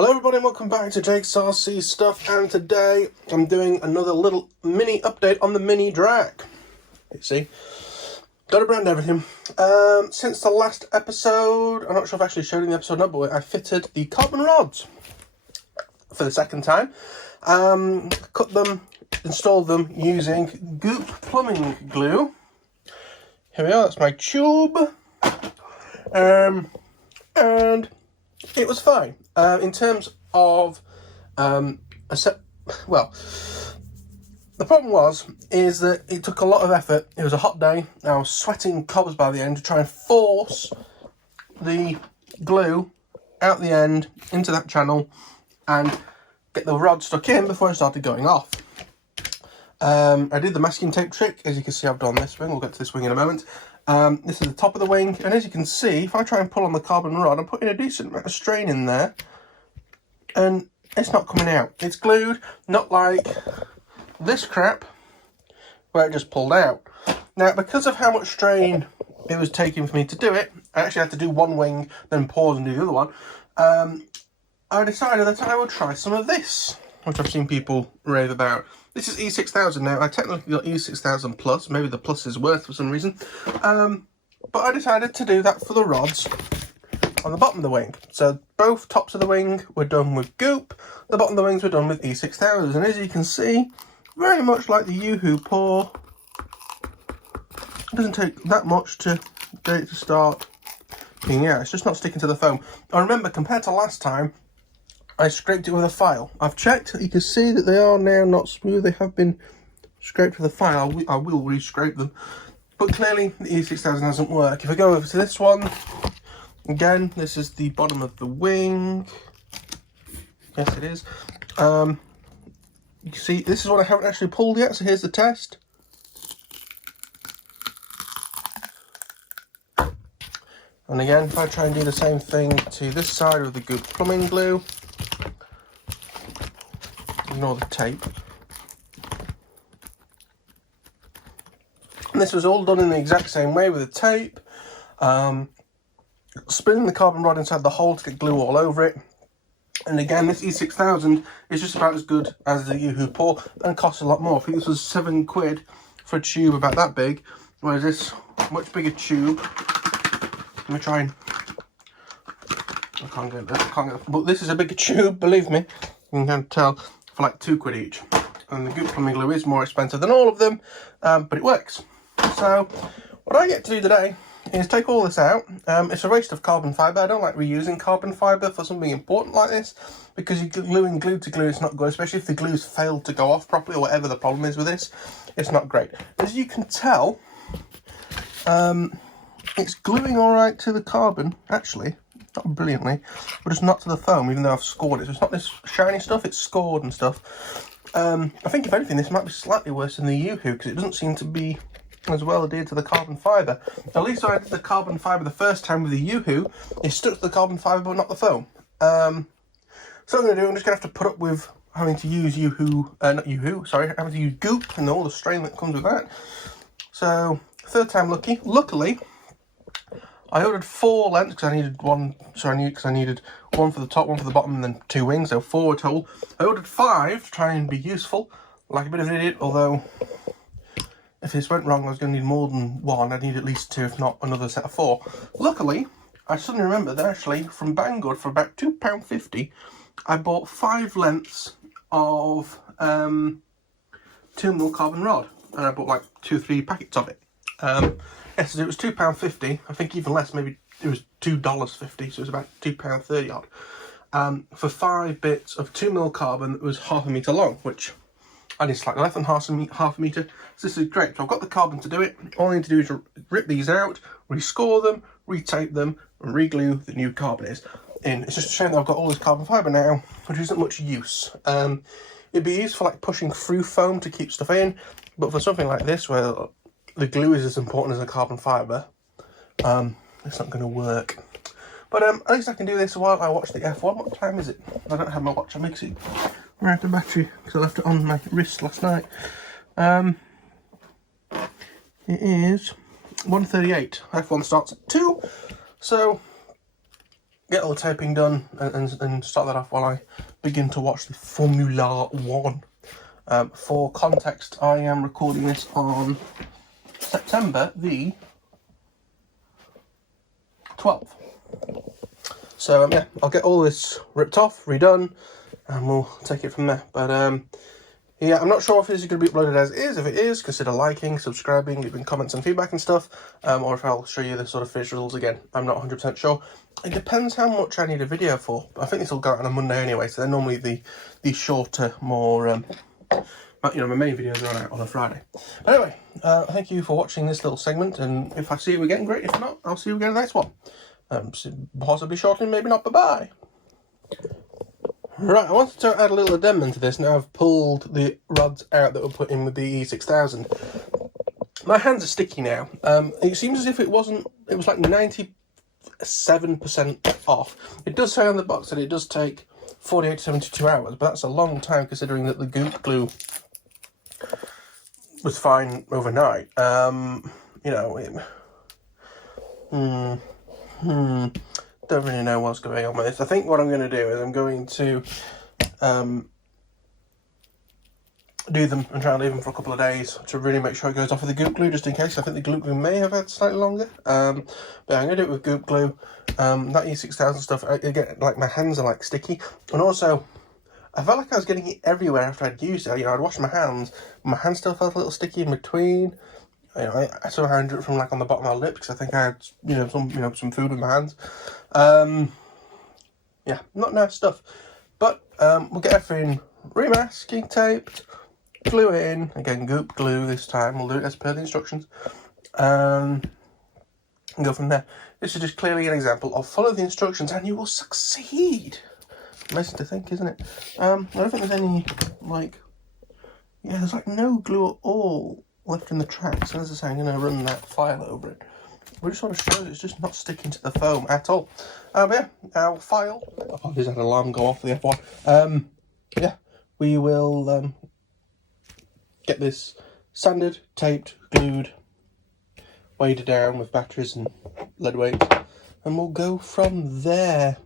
Hello everybody and welcome back to Jake's RC Stuff, and today I'm doing another little mini update on the mini Drak. You see, got to brand everything. Since the last episode, I'm not sure if I actually showed in the episode number, but I fitted the carbon rods for the second time. Cut them, installed them using Goop plumbing glue. Here we are, that's my tube. And it was fine. In terms of the problem is that it took a lot of effort. It was a hot day. I was sweating cobs by the end to try and force the glue out the end into that channel and get the rod stuck in before it started going off. I did the masking tape trick. As you can see, I've done this wing. We'll get to this wing in a moment. This is the top of the wing, and as you can see, if I try and pull on the carbon rod, I'm putting a decent amount of strain in there, and it's not coming out. It's glued, not like this crap, where it just pulled out. Now, because of how much strain it was taking for me to do it, I actually had to do one wing, then pause and do the other one. I decided that I would try some of this, which I've seen people rave about. This is E6000 now. I technically got E6000 Plus. Maybe the Plus is worth for some reason. But I decided to do that for the rods on the bottom of the wing. So both tops of the wing were done with Goop. The bottom of the wings were done with E6000. And as you can see, very much like the Yoo-Hoo pour, it doesn't take that much to get it to start being out. It's just not sticking to the foam. I remember, compared to last time, I scraped it with a file. I've checked. You can see that they are now not smooth. They have been scraped with a file. I will re-scrape them. But clearly, the E6000 doesn't work. If I go over to this one, again, this is the bottom of the wing. Yes, it is. You see, this is what I haven't actually pulled yet. So here's the test. And again, if I try and do the same thing to this side with the Goop plumbing glue, ignore the tape. And this was all done in the exact same way with the tape. Spinning the carbon rod inside the hole to get glue all over it. And again, this E6000 is just about as good as the Yoo-Hoo pour and costs a lot more. I think this was £7 for a tube about that big, whereas this much bigger tube. Let me try and... I can't get that. But this is a bigger tube, believe me. You can tell, for like £2 each. And the Goop plumbing glue is more expensive than all of them, but it works. So what I get to do today is take all this out. It's a waste of carbon fibre. I don't like reusing carbon fibre for something important like this, because you're gluing glue to glue. It's not good, especially if the glue's failed to go off properly or whatever the problem is with this. It's not great. As you can tell, it's gluing all right to the carbon, actually. Not brilliantly, but just not to the foam, even though I've scored it. So it's not this shiny stuff, it's scored and stuff. I think, if anything, this might be slightly worse than the Yoo-Hoo, because it doesn't seem to be as well adhered to the carbon fibre. At least I did the carbon fibre the first time with the Yoo-Hoo. It stuck to the carbon fibre, but not the foam. So I'm going to do, I'm just going to have to put up with having to use having to use Goop and all the strain that comes with that. So, third time lucky. Luckily, I ordered 4 lengths because I needed one. Because I needed one for the top, one for the bottom, and then 2 wings, so 4 total. I ordered 5 to try and be useful, like a bit of an idiot. Although, if this went wrong, I was going to need more than 1. I'd need at least 2, if not another set of 4. Luckily, I suddenly remembered that actually from Banggood for about £2.50, I bought 5 lengths of 2mm carbon rod, and I bought like 2 or 3 packets of it. Yes, it was £2.50. I think even less, maybe it was $2.50, so it was about £2.30 odd. For 5 bits of 2mm carbon that was half a metre long, which I need slightly less than half a metre. So this is great. So I've got the carbon to do it. All I need to do is rip these out, rescore them, retape them, and re-glue the new carbon in. It's just a shame that I've got all this carbon fibre now, which isn't much use. It'd be used for like pushing through foam to keep stuff in, but for something like this where the glue is as important as the carbon fibre, it's not going to work. But at least I can do this while I watch the F1. What time is it? I don't have my watch. I'm mixing. We're out of battery because I left it on my wrist last night. It is 1:38. F1 starts at 2. So get all the taping done and start that off while I begin to watch the Formula 1. For context, I am recording this on September the 12th. So yeah, I'll get all this ripped off, redone, and we'll take it from there. But yeah, I'm not sure if this is going to be uploaded as is. If it is, consider liking, subscribing, leaving comments and feedback and stuff. Or if I'll show you the sort of finished results again. I'm not 100% sure. It depends how much I need a video for. I think this will go out on a Monday anyway, so they're normally the shorter, more... my main videos are out on a Friday. But anyway, thank you for watching this little segment, and if I see you again, great. If not, I'll see you again in the next one. Possibly shortly, maybe not. Bye-bye. Right, I wanted to add a little addendum to this. Now I've pulled the rods out that were put in with the E6000. My hands are sticky now. It seems as if it was like 97% off. It does say on the box that it does take 48 to 72 hours, but that's a long time considering that the goop glue was fine overnight. Don't really know what's going on with this. I think what I'm going to do is I'm going to do them and try and leave them for a couple of days to really make sure it goes off with the goop glue, just in case. I think the goop glue may have had slightly longer. But I'm going to do it with goop glue. That E6000 stuff, again, like my hands are like sticky. And also, I felt like I was getting it everywhere after I'd used it. I'd washed my hands still felt a little sticky in between. I somehow ended up from like on the bottom of my lip because I think I had some food in my hands. Yeah, not nice stuff. But we'll get everything remasking taped, glue it in, again goop glue this time. We'll do it as per the instructions, and go from there. This is just clearly an example of follow the instructions and you will succeed. Amazing to think, isn't it? I don't think there's any there's like no glue at all left in the track, so as I say, I'm going to run that file over it. We just want to show it's just not sticking to the foam at all. But yeah, our file. Apologies, I had an alarm go off for the F1. Yeah, we will get this sanded, taped, glued, weighed down with batteries and lead weights, and we'll go from there.